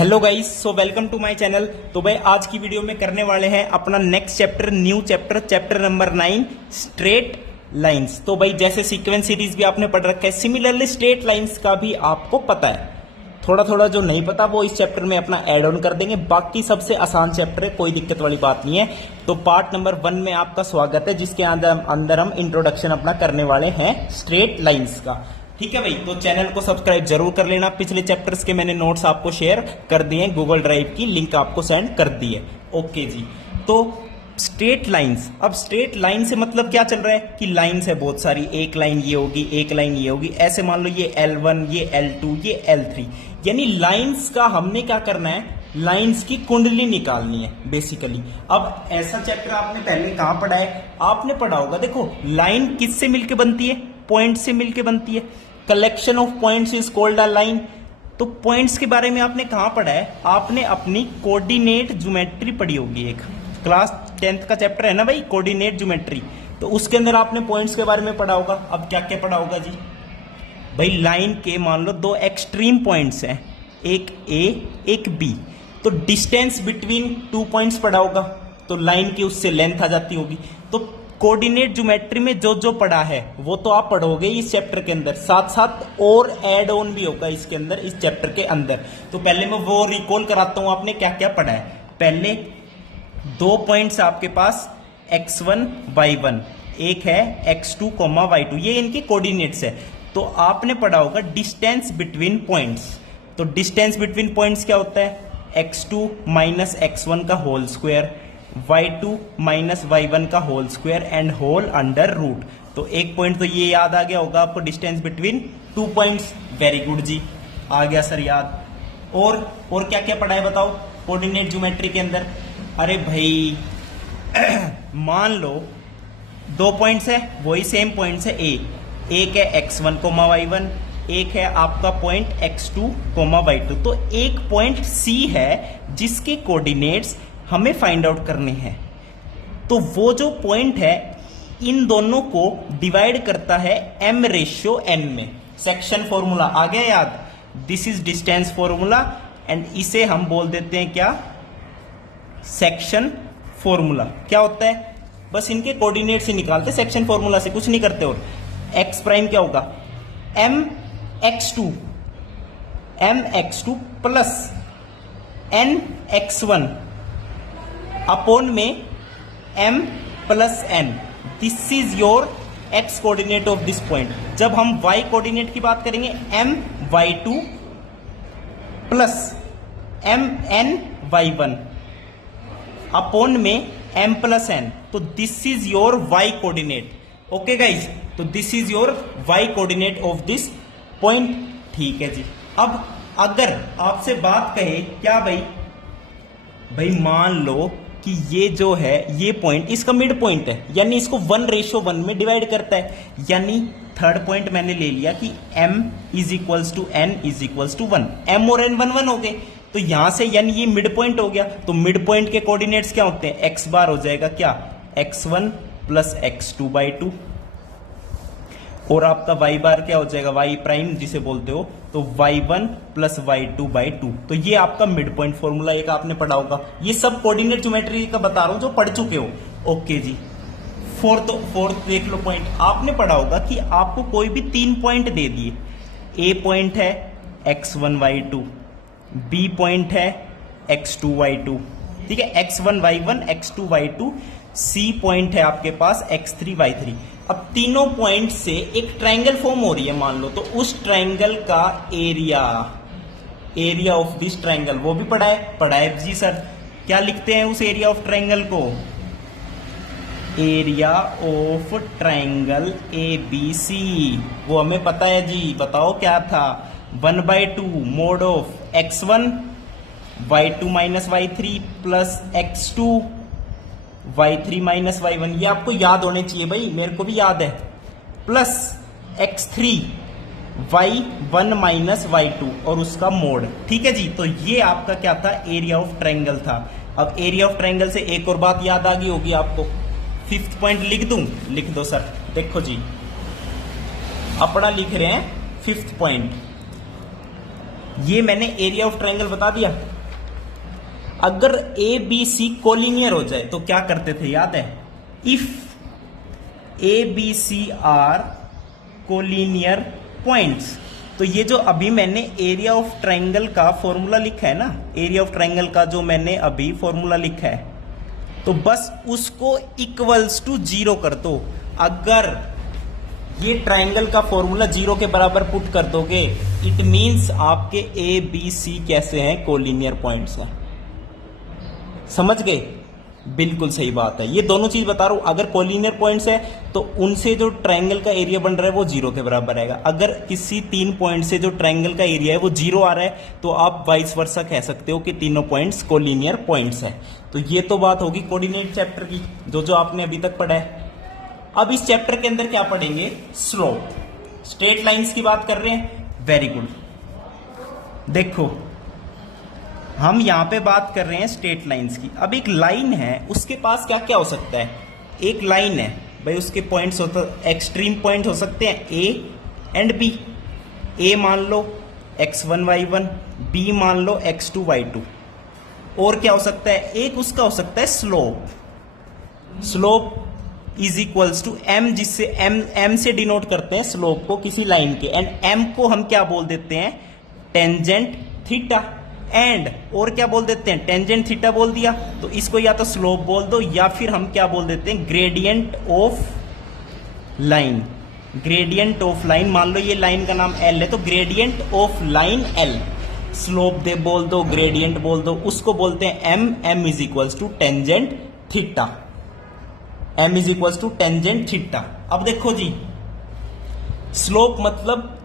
Hello guys, so welcome to my channel. तो भाई आज की वीडियो में करने वाले हैं अपना next chapter, new chapter number 9 straight lines. तो भाई जैसे सीक्वेंस सीरीज भी आपने पढ़ रखा है, सिमिलरली स्ट्रेट लाइंस का भी आपको पता है। थोड़ा थोड़ा जो नहीं पता वो इस चैप्टर में अपना ऐड ऑन कर देंगे। बाकी सबसे आसान चैप्टर है, कोई दिक्कत वाली बात नहीं है। तो पार्ट नंबर 1 में आपका स्वागत है, जिसके अंदर हम इंट्रोडक्शन अपना करने वाले हैं स्ट्रेट लाइंस का। ठीक है भाई, तो चैनल को सब्सक्राइब जरूर कर लेना। पिछले चैप्टर्स के मैंने नोट्स आपको शेयर कर दिए, गूगल ड्राइव की लिंक आपको सेंड कर दी है। ओके जी, तो स्ट्रेट लाइंस। अब स्ट्रेट लाइन से मतलब क्या चल रहा है कि लाइंस है बहुत सारी, एक लाइन ये होगी, एक लाइन ये होगी, ऐसे मान लो ये L1, ये L2, ये L3। यानी लाइंस का हमने क्या करना है, लाइंस की कुंडली निकालनी है बेसिकली। अब ऐसा चैप्टर आपने पहले कहां पढ़ा है, आपने पढ़ा होगा। देखो लाइन किससे मिलके बनती है, पॉइंट से मिलके बनती है। Collection of points is called a line. तो पॉइंट्स के बारे में आपने कहां पढ़ा है, आपने अपनी कोऑर्डिनेट ज्योमेट्री पढ़ी होगी, एक क्लास 10th का चैप्टर है ना भाई, कोऑर्डिनेट ज्योमेट्री। तो उसके अंदर आपने पॉइंट्स के बारे में पढ़ा होगा। अब क्या क्या पढ़ा होगा जी भाई, लाइन के मान लो दो एक्सट्रीम पॉइंट्स हैं, एक ए एक बी। तो डिस्टेंस बिटवीन टू पॉइंट्स पढ़ा होगा, तो लाइन की उससे लेंथ आ जाती होगी। तो कोऑर्डिनेट ज्योमेट्री में जो जो पढ़ा है वो तो आप पढ़ोगे इस चैप्टर के अंदर, साथ साथ और ऐड ऑन भी होगा इसके अंदर, इस चैप्टर के अंदर। तो पहले मैं वो रिकॉल कराता हूं आपने क्या क्या पढ़ा है। पहले दो पॉइंट्स आपके पास x1 y1, एक है x2 y2, ये इनके कोऑर्डिनेट्स है। तो आपने पढ़ा होगा डिस्टेंस बिटवीन पॉइंट्स। तो डिस्टेंस बिटवीन पॉइंट्स क्या होता है, x2 माइनस x1 का whole square, y2 minus y1 का whole square and whole under root. तो एक पॉइंट तो ये याद आ गया होगा आपको, distance between two points. Very good जी, आ गया सर याद। और क्या क्या पढ़ा है बताओ कोऑर्डिनेट ज्योमेट्री के अंदर। अरे भाई मान लो दो पॉइंट्स है, वही सेम पॉइंट्स है, एक है x1 y1, एक है आपका पॉइंट x2 y2। तो एक पॉइंट C है जिसके कोऑर्डिनेट्स हमें फाइंड आउट करने हैं। तो वो जो पॉइंट है इन दोनों को डिवाइड करता है m/n में। सेक्शन फॉर्मूला आ गया याद, this is distance formula and इसे हम बोल देते हैं क्या, सेक्शन फॉर्मूला। क्या होता है, बस इनके कोऑर्डिनेट से निकालते, सेक्शन फॉर्मूला से कुछ नहीं करते। और x प्राइम क्या होगा, mx2 प्लस nx1 अपॉन में m plus n। This is your x coordinate of this point. जब हम y कोऑर्डिनेट की बात करेंगे, my2 प्लस mny1 अपॉन में m प्लस n। तो this is your y coordinate. Okay guys, तो this is your y coordinate of this point. ठीक है जी। अब अगर आपसे बात कहे क्या भाई मान लो कि ये जो है ये पॉइंट इसका मिड पॉइंट है, यानी इसको 1:1 में डिवाइड करता है। यानी थर्ड पॉइंट मैंने ले लिया कि m is equals to n is equals to 1, m और n 1 हो गए। तो यहां से यानी ये मिड पॉइंट हो गया। तो मिड पॉइंट के कोऑर्डिनेट्स क्या होते हैं, x बार हो जाएगा क्या, x1 प्लस x2/2, और आपका y बार क्या हो जाएगा, y प्राइम जिसे बोलते हो, तो y1 प्लस y2/2। तो ये आपका मिड पॉइंट फॉर्मूला एक आपने पढ़ा होगा। ये सब कोऑर्डिनेट ज्योमेट्री का बता रहा हूं जो पढ़ चुके हो। ओके जी। फोर्थ देख लो पॉइंट, आपने पढ़ा होगा कि आपको कोई भी 3 पॉइंट दे दिए। ए पॉइंट है x1 y2, बी पॉइंट है x2 y2, ठीक है, x1 y1 x2 y2, C point है आपके पास x3 y3। अब तीनों पॉइंट से एक ट्रायंगल फॉर्म हो रही है मान लो, तो उस ट्रायंगल का एरिया ऑफ दिस ट्रायंगल वो भी पढ़ा है जी सर। क्या लिखते हैं उस एरिया ऑफ ट्रायंगल को, एरिया ऑफ ट्रायंगल ABC। वो हमें पता है जी, बताओ क्या था, 1/2 mode of x1 y2 minus y3 plus x2 y3 minus y1। ये आपको याद होने चाहिए भाई, मेरे को भी याद है, plus x3 y1 minus y2 और उसका मोड। ठीक है जी। तो ये आपका क्या था, एरिया ऑफ ट्रायंगल था। अब एरिया ऑफ ट्रायंगल से एक और बात याद आ गई होगी आपको। 5th पॉइंट लिख दूं, लिख दो सर। देखो जी, अपना लिख रहे हैं 5th पॉइंट, ये मैंने एरिया ऑफ ट्रायंगल बता दिया। अगर ए बी सी कोलिनियर हो जाए तो क्या करते थे, याद है? If A B C are collinear points, तो ये जो अभी मैंने एरिया ऑफ ट्रायंगल का फॉर्मूला लिखा है ना, एरिया ऑफ ट्रायंगल का जो मैंने अभी फॉर्मूला लिखा है, तो बस उसको इक्वल्स टू 0 कर दो। अगर ये ट्रायंगल का फॉर्मूला 0 के बराबर पुट कर दोगे, इट मींस आपके ए बी सी कैसे हैं, कोलिनियर पॉइंट्स हैं। समझ गए? बिल्कुल सही बात है। ये दोनों चीज बता रहा हूं, अगर कोलिनियर पॉइंट्स है तो उनसे जो ट्रायंगल का एरिया बन रहा है वो 0 के बराबर आएगा। अगर किसी 3 पॉइंट से जो ट्रायंगल का एरिया है वो 0 आ रहा है तो आप वाइस वर्सा कह सकते हो कि तीनों पॉइंट्स कोलिनियर पॉइंट्स है। तो ये तो बात होगी कोऑर्डिनेट चैप्टर की, जो आपने अभी तक पढ़ा है। अब इस चैप्टर के अंदर क्या पढ़ेंगे? स्लोप, स्ट्रेट लाइंस की बात कर रहे हैं। Very good. देखो हम यहां पे बात कर रहे हैं स्ट्रेट लाइंस की। अब एक लाइन है, उसके पास क्या क्या हो सकता है? एक लाइन है भाई, उसके पॉइंट्स होते, एक्सट्रीम पॉइंट हो सकते हैं ए एंड बी। ए मान लो x1 y1, बी मान लो x2 y2। और क्या हो सकता है? एक उसका हो सकता है slope. Slope is equals to m, जिससे m से डिनोट करते हैं स्लोप को किसी लाइन के, एंड m को हम क्या बोल देते हैं? Tangent theta. एंड और क्या बोल देते हैं? टेंजेंट थीटा बोल दिया, तो इसको या तो स्लोप बोल दो या फिर हम क्या बोल देते हैं? Gradient of line. Gradient of line, मान लो ये लाइन का नाम L है, तो gradient of line L। Slope दे बोल दो, ग्रेडियंट बोल दो, उसको बोलते हैं m is equals to tangent theta. m is equals to tangent theta. अब देखो जी, स्लोप मतलब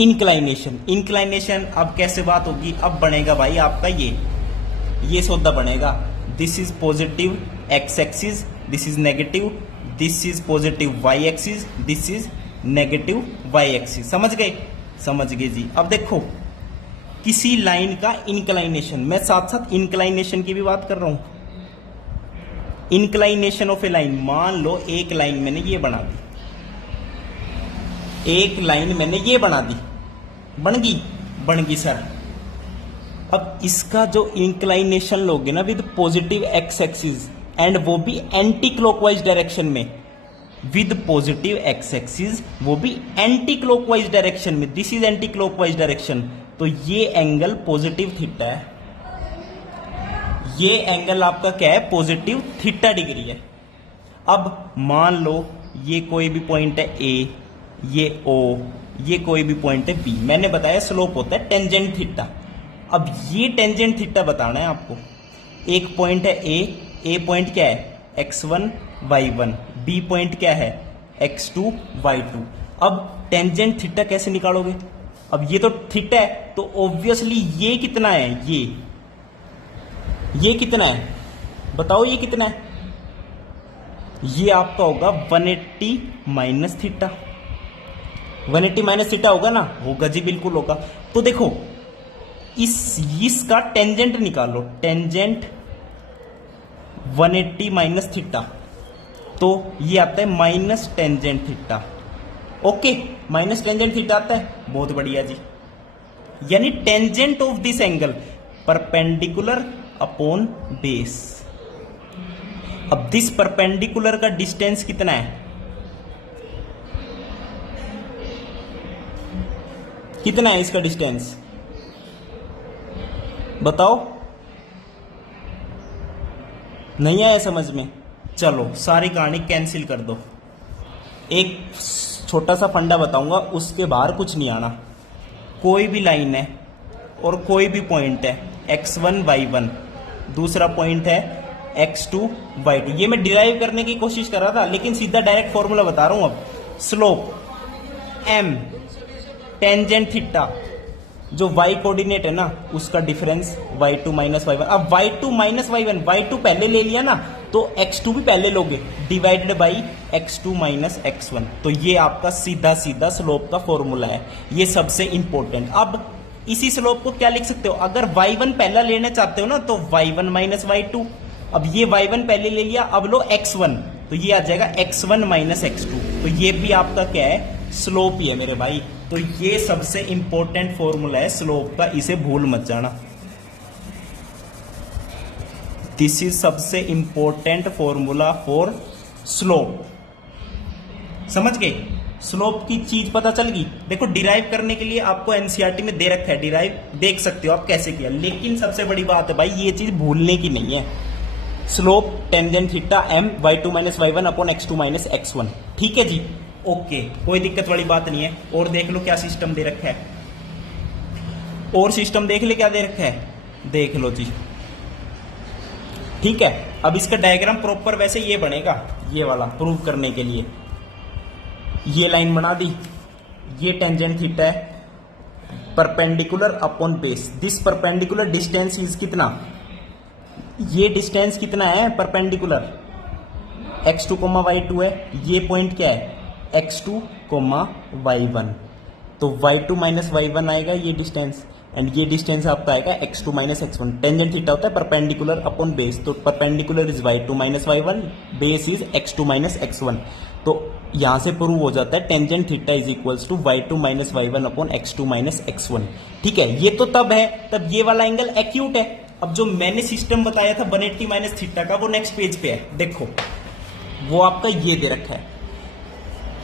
इंक्लाइनेशन। इंक्लाइनेशन अब कैसे बात होगी? अब बनेगा भाई आपका ये सौदा बनेगा। This is positive x axis, this is negative, this is positive y axis, this is negative y axis. समझ गए? समझ गए जी। अब देखो किसी लाइन का इंक्लाइनेशन, मैं साथ साथ इंक्लाइनेशन की भी बात कर रहा हूं। इंक्लाइनेशन ऑफ ए लाइन, मान लो एक लाइन मैंने ये बना दी, एक लाइन मैंने ये बना दी, बन गई सर। अब इसका जो इंक्लाइनेशन लोगे ना with positive x axis, and वो भी एंटी क्लॉकवाइज डायरेक्शन में, विद पॉजिटिव एक्स एक्सिस वो भी एंटी क्लॉकवाइज डायरेक्शन में, this is anti clockwise direction, तो ये एंगल पॉजिटिव थीटा है। ये एंगल आपका क्या है? पॉजिटिव थीटा डिग्री है। अब मान लो ये कोई भी पॉइंट है ए, ये ओ, ये कोई भी पॉइंट है बी। मैंने बताया स्लोप होता है टेंजेंट थीटा। अब ये टेंजेंट थीटा बताना है आपको। एक पॉइंट है ए पॉइंट क्या है? x1 y1, बी पॉइंट क्या है? x2 y2। अब टेंजेंट थीटा कैसे निकालोगे? अब ये तो थीटा है, तो ऑब्वियसली ये कितना है? ये कितना है? बताओ ये कितना है? ये आपका होगा 180 माइनस थीटा। 180 माइनस थीटा होगा ना? होगा जी, बिल्कुल होगा। तो देखो इसका टेंजेंट निकालो, टेंजेंट 180 माइनस थीटा, तो ये आता है minus tangent theta. Okay, minus tangent theta आता है, बहुत बढ़िया जी। यानी tangent of this angle perpendicular upon base. अब दिस परपेंडिकुलर का डिस्टेंस कितना है? कितना है इसका डिस्टेंस? बताओ। नहीं आया समझ में? चलो सारी कहानी कैंसिल कर दो। एक छोटा सा फंडा बताऊंगा, उसके बाहर कुछ नहीं आना। कोई भी लाइन है और कोई भी पॉइंट है x1 y1, दूसरा पॉइंट है x2 y2। ये मैं डिराइव करने की कोशिश कर रहा था, लेकिन सीधा डायरेक्ट फॉर्मूला बता रहा हूं। अब स्लोप m टेंजेंट थीटा, जो y कोऑर्डिनेट है ना उसका डिफरेंस y2 माइनस y1। अब y2 माइनस y1, y2 पहले ले लिया ना तो x2 भी पहले लोगे, divided by x2 minus x1। तो ये आपका सीधा सीधा स्लोप का फॉर्मूला है, ये सबसे इंपॉर्टेंट। अब इसी स्लोप को क्या लिख सकते हो? अगर y1 पहला लेना चाहते हो ना तो y1 माइनस y2। अब ये y1 पहले ले लिया, अब लो x1, तो ये आ जाएगा x1 माइनस x2। तो ये भी आपका क्या है? स्लोप ही है मेरे भाई। तो ये सबसे इंपॉर्टेंट फॉर्मूला है स्लोप का, इसे भूल मत जाना। दिस इज सबसे इंपॉर्टेंट फॉर्मूला फॉर स्लोप। समझ गए? स्लोप की चीज पता चल गई। देखो डिराइव करने के लिए आपको एनसीईआरटी में दे रखा है, डिराइव देख सकते हो आप कैसे किया, लेकिन सबसे बड़ी बात है भाई ये चीज भूलने की नहीं है। Slope tangent theta m y2 minus y1 upon x2 minus x1। ठीक है जी, ओके, कोई दिक्कत वाली बात नहीं है। और देख लो क्या सिस्टम दे रखा है, और सिस्टम देख ले क्या दे रखा है, देख लो जी। ठीक है, अब इसका डायग्राम प्रॉपर वैसे ये बनेगा, ये वाला प्रूव करने के लिए ये लाइन बना दी, ये टेंजेंट थीटा है, perpendicular upon base. This perpendicular distance is कितना, ये डिस्टेंस कितना है परपेंडिकुलर, x2, y2 है, ये पॉइंट क्या है x2, y1, तो y2 माइनस y1 आएगा ये डिस्टेंस, एंड ये डिस्टेंस आपका आएगा x2 minus x1। Tangent theta होता है परपेंडिकुलर अपॉन बेस, तो perpendicular is y2 minus y1, base is x2 minus x1। तो यहां से प्रूव हो जाता है tangent theta is equals to y2 minus y1 upon x2 minus x1। ठीक है, ये तो तब है तब ये वाला एंगल एक्यूट है। अब जो मैंने सिस्टम बताया था 180 माइनस थीटा का, वो नेक्स्ट पेज पे है, देखो वो आपका ये दे रखा है।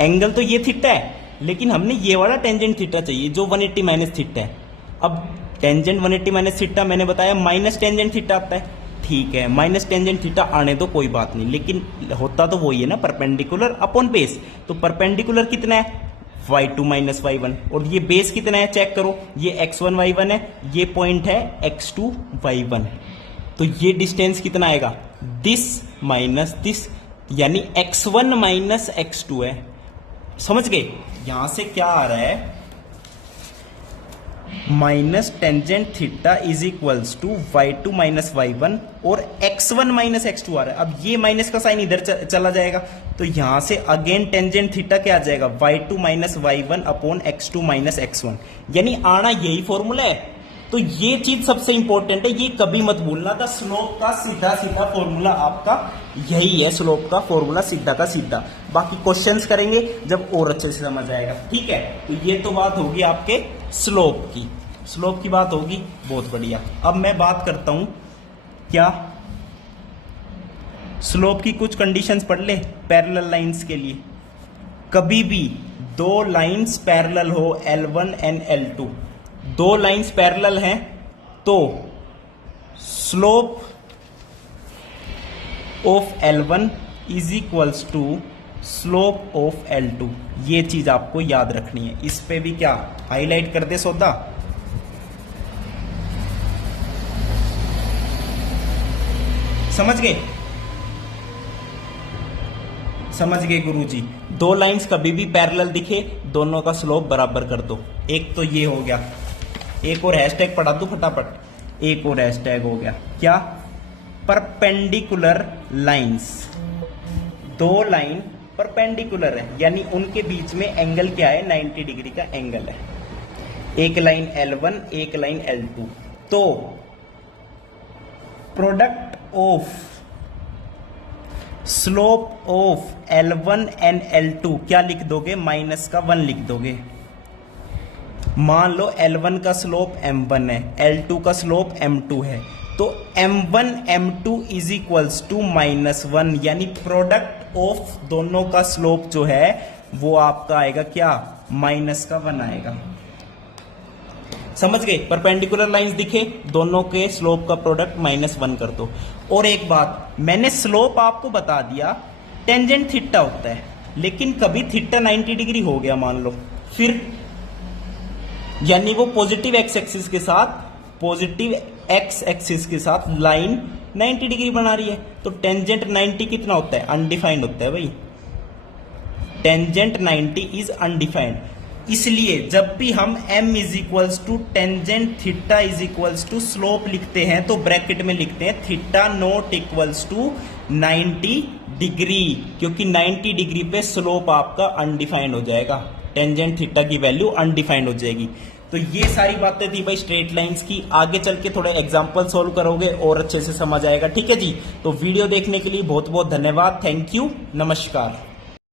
एंगल तो ये थीटा है, लेकिन हमने ये वाला टेंजेंट थीटा चाहिए जो 180 माइनस थीटा है। अब टेंजेंट 180 माइनस थीटा मैंने बताया माइनस टेंजेंट थीटा आता है। ठीक है, माइनस टेंजेंट थीटा आने तो कोई बात नहीं, लेकिन होता तो वही है ना, परपेंडिकुलर अपॉन बेस। तो परपेंडिकुलर कितना है y2 माइनस y1, और ये बेस कितना है चेक करो, ये x1 y1 है, ये पॉइंट है x2 y1। तो ये डिस्टेंस कितना आएगा, दिस माइनस दिस, यानी x1 माइनस x2 है। समझ गए? यहां से क्या आ रहा है, minus tangent theta is equals to y2 minus y1 और x1 माइनस x2 आ रहा है। अब ये माइनस का साइन इधर चला जाएगा, तो यहां से अगेन टेंजेंट थीटा क्या आ जाएगा, y2 minus y1 upon x2 minus x1, यानी आना यही फॉर्मूला है। तो ये चीज सबसे इंपॉर्टेंट है, ये कभी मत भूलना था। स्लोप का सीधा सीधा फॉर्मूला आपका यही है, स्लोप का फॉर्मूला सीधा का सीधा। बाकी क्वेश्चंस करेंगे जब और अच्छे से समझ आएगा। ठीक है, तो ये तो बात होगी आपके स्लोप की, स्लोप की बात होगी, बहुत बढ़िया। अब मैं बात करता हूं क्या, स्लोप की कुछ कंडीशंस पढ़ ले पैरेलल लाइंस के लिए। कभी भी दो लाइंस पैरेलल हो L1 एंड L2, दो लाइंस पैरेलल हैं, तो slope of L1 is equals to slope of L2। ये चीज आपको याद रखनी है। इस पे भी क्या हाईलाइट कर दे सौदा, समझ गए? समझ गए गुरुजी? दो लाइंस कभी भी पैरेलल दिखे, दोनों का स्लोप बराबर कर दो। एक तो ये हो गया, एक और हैशटैग पढ़ा दो फटाफट, एक और हैशटैग हो गया क्या, परपेंडिकुलर लाइंस। दो लाइन परपेंडिकुलर है, यानी उनके बीच में एंगल क्या है, 90 डिग्री का एंगल है। एक लाइन L1, एक लाइन L2। तो product of slope of L1 and L2 क्या लिख दोगे, माइनस का 1 लिख दोगे। मान लो L1 का स्लोप M1 है, L2 का स्लोप M2 है, तो M1 M2 is equals to -1, यानी प्रोडक्ट ऑफ दोनों का स्लोप जो है वो आपका आएगा क्या, -1 आएगा। समझ गए? परपेंडिकुलर लाइंस दिखे, दोनों के स्लोप का प्रोडक्ट -1 कर दो। और एक बात, मैंने स्लोप आपको बता दिया टेंजेंट थीटा होता है, लेकिन कभी थीटा 90 डिग्री हो गया मान लो, फिर यानी वो पॉजिटिव एक्स एक्सिस के साथ, पॉजिटिव एक्स एक्सिस के साथ लाइन 90 डिग्री बना रही है, तो टेंजेंट 90 कितना होता है, अनडिफाइंड होता है भाई। टेंजेंट 90 इज अनडिफाइंड, इसलिए जब भी हम m is equals to tangent theta is equals to slope लिखते हैं, तो ब्रैकेट में लिखते हैं theta not equals to 90 degree, क्योंकि 90 डिग्री पे स्लोप आपका अनडिफाइंड हो जाएगा, टेंजेंट थीटा की वैल्यू अनडिफाइंड हो जाएगी। तो ये सारी बातें थी भाई स्ट्रेट लाइंस की। आगे चल के थोड़े एग्जांपल सॉल्व करोगे और अच्छे से समझ आएगा। ठीक है जी, तो वीडियो देखने के लिए बहुत बहुत धन्यवाद। थैंक यू, नमस्कार।